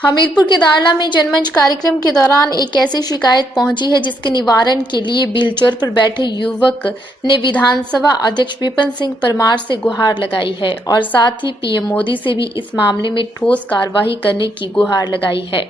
हमीरपुर के दारला में जनमंच कार्यक्रम के दौरान एक ऐसी शिकायत पहुंची है जिसके निवारण के लिए व्हीलचेयर पर बैठे युवक ने विधानसभा अध्यक्ष विपिन सिंह परमार से गुहार लगाई है और साथ ही पीएम मोदी से भी इस मामले में ठोस कार्रवाई करने की गुहार लगाई है।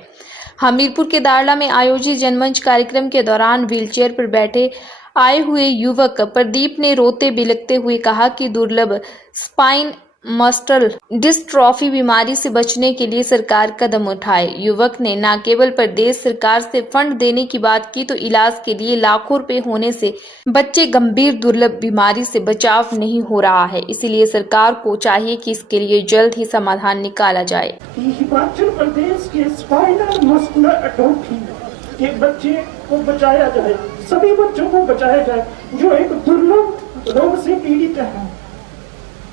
हमीरपुर के दारला में आयोजित जनमंच कार्यक्रम के दौरान व्हीलचेयर पर बैठे आए हुए युवक प्रदीप ने रोते बिलखते हुए कहा कि दुर्लभ स्पाइन मस्कुलर डिस्ट्रॉफी बीमारी से बचने के लिए सरकार कदम उठाए। युवक ने न केवल प्रदेश सरकार से फंड देने की बात की तो इलाज के लिए लाखों रुपए होने से बच्चे गंभीर दुर्लभ बीमारी से बचाव नहीं हो रहा है, इसीलिए सरकार को चाहिए कि इसके लिए जल्द ही समाधान निकाला जाए। हिमाचल प्रदेश के स्पाइनल मस्कुलर एट्रोफी के बच्चे को बचाया जाए, सभी बच्चों को बचाया जाए जो एक दुर्लभ रोग से पीड़ित हैं।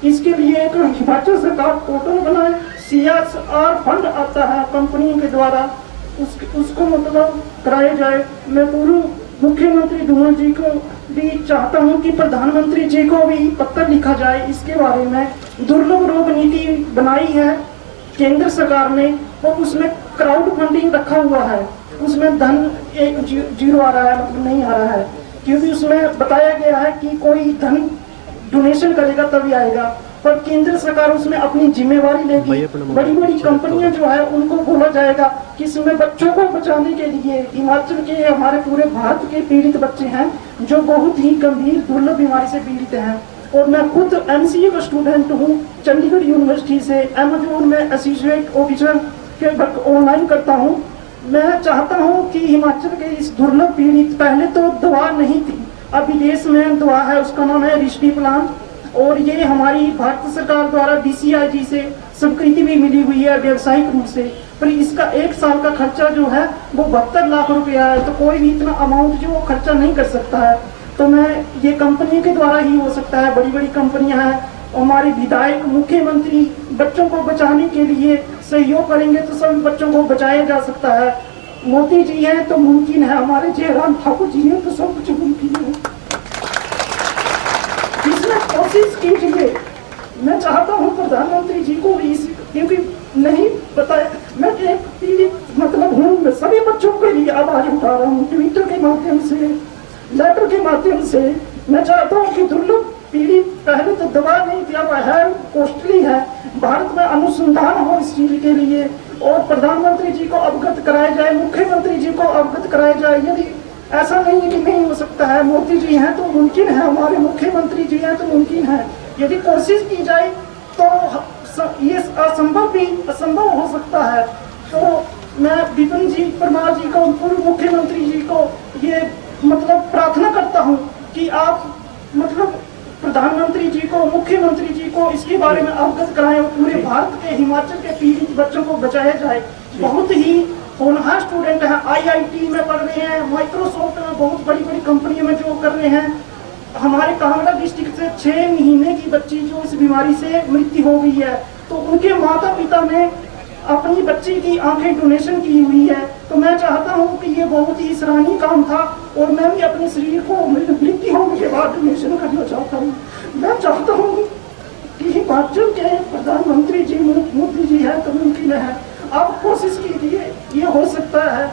इसके लिए एक हिमाचल सरकार पोर्टल बनाए, CSR फंड आता है कंपनी के द्वारा, उसको मतलब कराया जाए। मैं पूर्व मुख्यमंत्री धूमल जी को भी चाहता हूं कि प्रधानमंत्री जी को भी पत्र लिखा जाए इसके बारे में। दुर्लभ रोग नीति बनाई है केंद्र सरकार ने और उसमें क्राउड फंडिंग रखा हुआ है, उसमें धन जीरो आ रहा है, मतलब नहीं आ रहा है, क्योंकि उसमें बताया गया है कि कोई धन डोनेशन करेगा तभी आएगा, पर केंद्र सरकार उसमें अपनी जिम्मेवारी लेगी। बड़ी बड़ी कंपनियां जो है उनको बोला जाएगा कि इसमें बच्चों को बचाने के लिए हिमाचल के हमारे पूरे भारत के पीड़ित बच्चे हैं जो बहुत ही गंभीर दुर्लभ बीमारी से पीड़ित हैं। और मैं खुद MCA का स्टूडेंट हूँ चंडीगढ़ यूनिवर्सिटी से, अमेजोन में एसोसिएट ऑफिसर के वर्क ऑनलाइन करता हूँ। मैं चाहता हूँ कि हिमाचल के इस दुर्लभ पीड़ित, पहले तो दवा नहीं थी, अब विदेश में दवा है, उसका नाम है रिस्टी प्लान, और ये हमारी भारत सरकार द्वारा DCIG से स्वीकृति भी मिली हुई है व्यवसायिक रूप से, पर इसका 1 साल का खर्चा जो है वो 72 लाख रुपया है। तो कोई भी इतना अमाउंट जो खर्चा नहीं कर सकता है, तो मैं ये कंपनी के द्वारा ही हो सकता है। बड़ी बड़ी कंपनियां हैं, हमारे विधायक मुख्यमंत्री बच्चों को बचाने के लिए सहयोग करेंगे तो सभी बच्चों को बचाया जा सकता है। मोदी जी हैं तो मुमकिन है, हमारे जयराम ठाकुर जी हैं तो सब कुछ मुमकिन है। इसमें कोशिश कीजिए। मैं चाहता हूं प्रधानमंत्री जी को भी, क्योंकि नहीं बताया, मैं एक पीड़ित मतलब हूँ, सभी बच्चों के लिए आवाज उठा रहा हूँ ट्विटर के माध्यम से, लेटर के माध्यम से। मैं चाहता हूँ कि दुर्लभ पीड़ित, पहले तो दवा नहीं थी, अब है, कॉस्टली है, भारत में अनुसंधान हो इस चीज के लिए और प्रधानमंत्री जी को अवगत कराया जाए, मुख्यमंत्री जी को अवगत कराया जाए। यदि ऐसा नहीं है कि नहीं हो सकता है, मोदी जी हैं तो मुमकिन है, हमारे मुख्यमंत्री जी हैं तो मुमकिन है। यदि कोशिश की जाए तो ये असंभव भी असंभव हो सकता है। तो मैं विपिन जी परमार जी को, पूर्व मुख्यमंत्री जी को ये मतलब प्रार्थना करता हूँ कि आप मतलब प्रधानमंत्री जी को, मुख्यमंत्री जी को इसके बारे में अवगत कराएं और पूरे भारत के, हिमाचल के पीड़ित बच्चों को बचाया जाए। बहुत ही होनहार स्टूडेंट हैं, IIT में पढ़ रहे हैं, माइक्रोसॉफ्ट में, बहुत बड़ी बड़ी कंपनियों में जॉब कर रहे हैं। हमारे कांगड़ा डिस्ट्रिक्ट से 6 महीने की बच्ची जो इस बीमारी से मृत्यु हो गई है, तो उनके माता पिता ने अपनी बच्ची की आंखें डोनेशन की हुई है। तो मैं चाहता हूँ कि ये बहुत ही सराहनीय काम था और मैं भी अपने शरीर को मृत्यु होने के बाद डोनेशन करना चाहता हूँ। मैं चाहता हूँ कि हिमाचल के प्रधानमंत्री जी मोदी जी है तो मुमकिन है, आप कोशिश कीजिए, ये हो सकता है।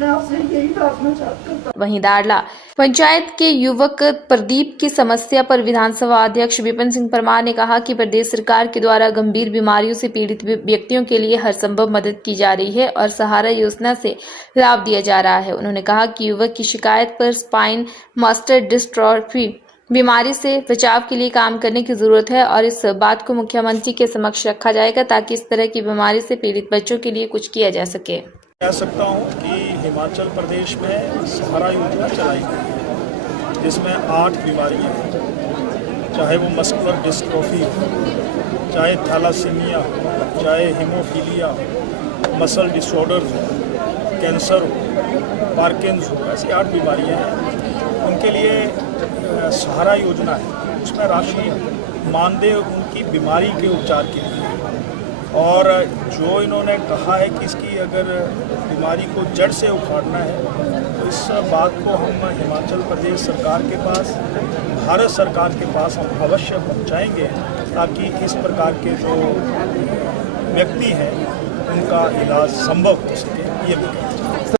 मैं आपसे यही प्रार्थना करता हूं। वहीं दारला पंचायत के युवक प्रदीप की समस्या पर विधानसभा अध्यक्ष विपिन सिंह परमार ने कहा कि प्रदेश सरकार के द्वारा गंभीर बीमारियों से पीड़ित व्यक्तियों के लिए हर संभव मदद की जा रही है और सहारा योजना से लाभ दिया जा रहा है। उन्होंने कहा कि युवक की शिकायत पर स्पाइन मस्कुलर डिस्ट्रॉफी बीमारी से बचाव के लिए काम करने की जरूरत है और इस बात को मुख्यमंत्री के समक्ष रखा जाएगा ताकि इस तरह की बीमारी से पीड़ित बच्चों के लिए कुछ किया जा सके। कह सकता हूँ कि हिमाचल प्रदेश में सहारा योजना चलाई गई है जिसमें 8 बीमारियाँ हैं, चाहे वो मस्कुलर डिस्ट्रॉफी हो, चाहे थैलासीमिया हो, चाहे हीमोफीलिया हो, मसल डिसऑर्डर्स हो, कैंसर हो, पार्किंस हो, ऐसी 8 बीमारियाँ हैं। उनके लिए सहारा योजना है, उसमें राशि मानदेय उनकी बीमारी के उपचार के लिए। और जो इन्होंने कहा है कि इसकी अगर बीमारी को जड़ से उखाड़ना है तो इस बात को हम हिमाचल प्रदेश सरकार के पास, भारत सरकार के पास हम अवश्य पहुंचाएंगे ताकि इस प्रकार के जो व्यक्ति हैं उनका इलाज संभव हो सके, ये भी